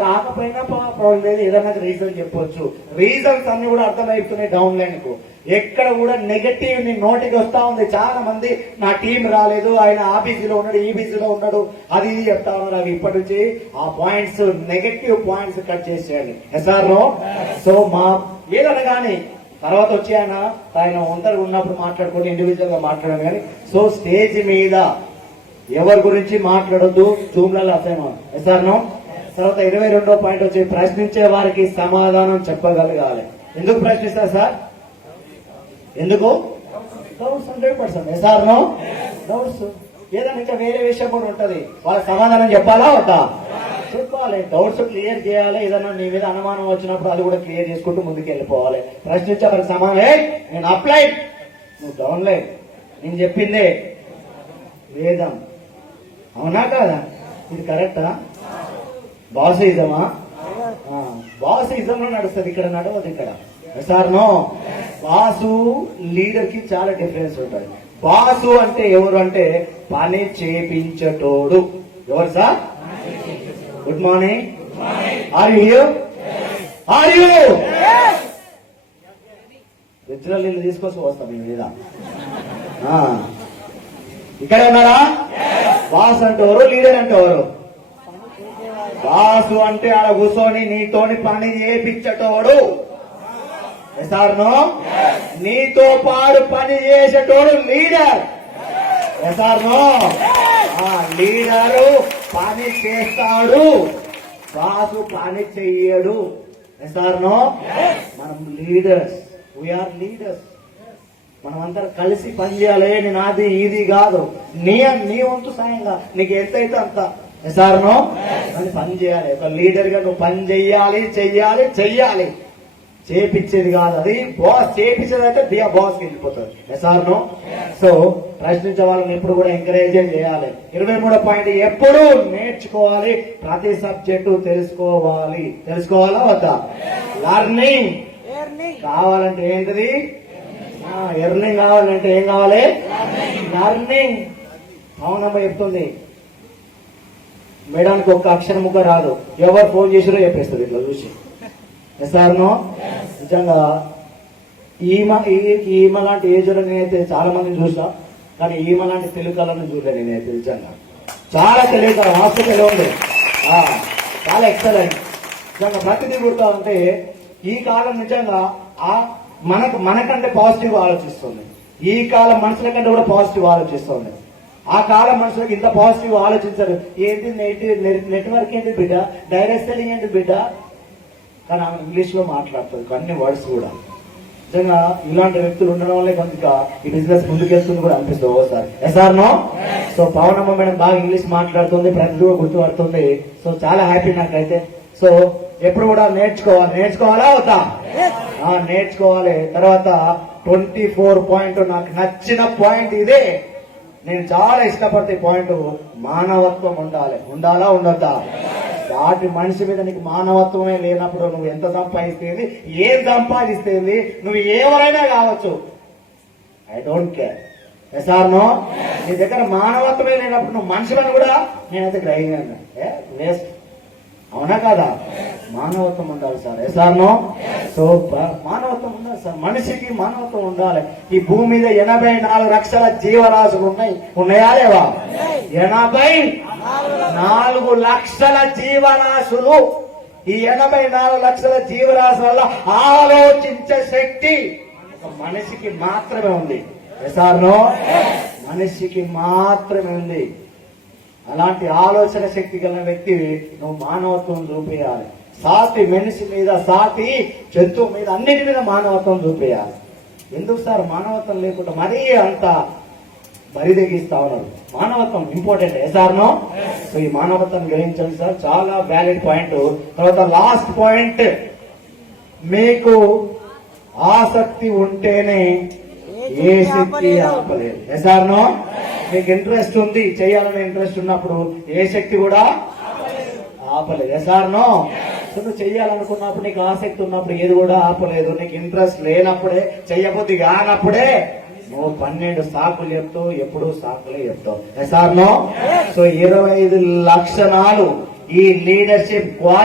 రాకపోయినా ప్రాబ్లం లేదు, ఏదన్నా రీజన్ చెప్పొచ్చు. రీజన్స్ అన్ని కూడా అర్థమైపోతున్నాయి డౌన్ లైన్ కు. ఎక్కడ కూడా నెగటివ్ ని నోటికి వస్తా ఉంది. చాలా మంది నా టీం రాలేదు, ఆయన ఆ బీసీలో ఉన్నాడు, ఈ బీసీలో ఉన్నాడు, అది ఇది చెప్తా ఉన్నారు. అవి ఇప్పటి నుంచి ఆ పాయింట్స్, నెగటివ్ పాయింట్స్ కట్ చేసేయాలి. ఎస్ఆర్నో? సో మా ఏదన్నా కానీ తర్వాత వచ్చి ఆయన ఒంటరి ఉన్నప్పుడు మాట్లాడుకొని ఇండివిజువల్ గా మాట్లాడాను. కానీ సో స్టేజ్ మీద ఎవరి గురించి మాట్లాడొద్దు, జూమ్లలో అసైన్. ఎస్ఆర్నో? తర్వాత 22వ పాయింట్ వచ్చి ప్రశ్నించే వారికి సమాధానం చెప్పగలగాలి. ఎందుకు ప్రశ్నిస్తారు సార్? ఎందుకు? డౌట్స్ 100%. ఎస్ఆర్నో? డౌట్స్. ఏదైనా ఇంకా వేరే విషయం కూడా ఉంటది, వాళ్ళ సమాధానం చెప్పాలా వద్దా? చెప్పాలి. డౌట్స్ క్లియర్ చేయాలి. ఏదైనా నీ మీద అనుమానం వచ్చినప్పుడు అది కూడా క్లియర్ చేసుకుంటూ ముందుకు వెళ్ళిపోవాలి. ప్రశ్నించే వారికి సమాధానం, నేను అప్లై, నువ్వు డౌన్ లైన్, నేను చెప్పిందే వేదం, అవునా కాదా? ఇది కరెక్టా? బాసిజమా? బాసిజంలో నడుస్తుంది, ఇక్కడ నడవదు. ఇక్కడ ఎస్ఆర్నో? బాసు లీడర్ కి చాలా డిఫరెన్స్ ఉంటుంది. బాసు అంటే ఎవరు అంటే పని చేపించటోడు. ఎవరు sir? Good morning. Are you? Are you? Ritual నీళ్ళు తీసుకొచ్చి వస్తాం మీ మీద. ఇక్కడ ఉన్నారా? బాస్ అంటే ఎవరు, లీడర్ అంటే ఎవరు? బాసు అంటే ఆడ కూర్చొని నీతోని పని చేపించటోడు. ఎస్ఆర్నో? నీతో పాటు పని చేసేటోడు లీడర్. ఎస్ఆర్నో? లీడరు పని చేస్తాడు, బాసు పని చెయ్యడు. ఎస్ఆర్నో? మనం లీడర్స్, వీఆర్ లీడర్స్. మనమందరం కలిసి పని చేయాలి. నేను అది ఇది కాదు, నీ వంతు సాయంగా నీకు ఎంతైతే అంత. ఎస్ఆర్నో? అని పని చేయాలి. ఒక లీడర్ గా నువ్వు పని చెయ్యాలి, చెయ్యాలి. చేపించేది కాదు, అది బాస్. చేపించేది అయితే బి బాస్ కి వెళ్ళిపోతుంది. ఎస్ఆర్నో? సో ప్రశ్నించే వాళ్ళని ఎప్పుడు కూడా ఎంకరేజ్ చేయాలి. 23వ పాయింట్, ఎప్పుడు నేర్చుకోవాలి, ప్రతి సబ్జెక్టు తెలుసుకోవాలి. తెలుసుకోవాలా వద్దా? లర్నింగ్ కావాలంటే ఏంటిది? ఎర్నింగ్ కావాలంటే ఏం కావాలి? లర్నింగ్. అవునమ్మ చెప్తుంది, మేడానికి ఒక్క అక్షరం ముక్క రాదు, ఎవరు ఫోన్ చేసిరో చెప్పేస్తుంది ఇట్లా చూసి. ఎస్ఆర్నో? నిజంగా ఈమె లాంటి ఏజ్లో నేనైతే చాలా మందిని చూసా, కానీ ఈమె లాంటి తెలుగు కళను చూడలేదు నేనైతే. నిజంగా చాలా తెలియదు, హాస్పిటల్ ఉంది, చాలా ఎక్సలెంట్. నిజంగా ప్రతిదీ గుర్తా ఉంటే ఈ కాలం నిజంగా మనకంటే పాజిటివ్ ఆలోచిస్తుంది. ఈ కాలం మనుషుల కంటే కూడా పాజిటివ్ ఆలోచిస్తుంది. ఆ కాలం మనుషులకు ఇంత పాజిటివ్ ఆలోచించారు. ఏంటి నెట్వర్క్ ఏంటి బిడ్డ, డైరెక్ట్ సెల్లింగ్ ఏంటి బిడ్డ, కానీ ఆమె ఇంగ్లీష్ లో మాట్లాడుతుంది అన్ని వర్డ్స్ కూడా. నిజంగా ఇలాంటి వ్యక్తులు ఉండడం వల్లే కొంత ఈ బిజినెస్ ముందుకెళ్తుంది కూడా అనిపిస్తుంది ఒకసారి. ఎస్ఆర్నో? సో పవనమ్మ మేడం బాగా ఇంగ్లీష్ మాట్లాడుతుంది, ప్రతిదీ కూడా గుర్తుపడుతుంది. సో చాలా హ్యాపీ నాకైతే. సో ఎప్పుడు కూడా నేర్చుకోవాలా అవుతా? నేర్చుకోవాలి. తర్వాత 24 పాయింట్, నాకు నచ్చిన పాయింట్ ఇదే. నేను చాలా ఇష్టపడే పాయింట్, మానవత్వం ఉండాలా ఉండొద్దా? వాటి మనిషి మీద నీకు మానవత్వమే లేనప్పుడు నువ్వు ఎంత సంపాదిస్తేంది, ఏం సంపాదిస్తేంది, నువ్వు ఎవరైనా కావచ్చు, ఐ డోంట్ కేర్. ఎస్ఆర్నో? నీ దగ్గర మానవత్వమే లేనప్పుడు నువ్వు మనుషులను కూడా నేనైతే గ్రహించాను, వేస్ట్. అవునా కదా? మానవత్వం ఉండాలి సార్. ఎసార్నో? సో మానవత్వం ఉండాలి సార్. మనిషికి మానవత్వం ఉండాలి. ఈ భూమి మీద 84 లక్షల జీవరాశులు ఉన్నాయా లేవా? 84 లక్షల జీవరాశులు. ఈ 84 లక్షల జీవరాశుల ఆలోచించే శక్తి ఒక మనిషికి మాత్రమే ఉంది. ఎసార్నో? మనిషికి మాత్రమే ఉంది. అలాంటి ఆలోచన శక్తి కలిగిన వ్యక్తి నువ్వు మానవత్వం చూపించాలి. సాటి మనిషి మీద, సాటి జంతువు మీద, అన్నిటి మీద మానవత్వం చూపించాలి. ఎందుకు సార్ మానవత్వం లేకుండా మరీ అంత బరిదెగిస్తా ఉన్నారు? మానవత్వం ఇంపార్టెంట్. ఎసార్నో? సో ఈ మానవత్వం గ్రహించండి సార్. చాలా వ్యాలిడ్ పాయింట్. తర్వాత లాస్ట్ పాయింట్, మీకు ఆసక్తి ఉంటేనే ఏ శక్తి ఆపలేదు. ఎసార్నో? మీకు ఇంట్రెస్ట్ ఉంది, చేయాలనే ఇంట్రెస్ట్ ఉన్నప్పుడు ఏ శక్తి కూడా ఆపలేదు. ఎసార్నో? సో నువ్వు చెయ్యాలనుకున్నప్పుడు, నీకు ఆసక్తి ఉన్నప్పుడు ఏది కూడా ఆపలేదు. నీకు ఇంట్రెస్ట్ లేనప్పుడే, చెయ్యబుద్ధి కానప్పుడే నువ్వు 12 సాకులు చెప్తావు, ఎప్పుడూ సాకులే చెప్తావు. ఎసార్నో? సో 25 లక్షణాలు ఈ లీడర్షిప్ క్వాలిటీ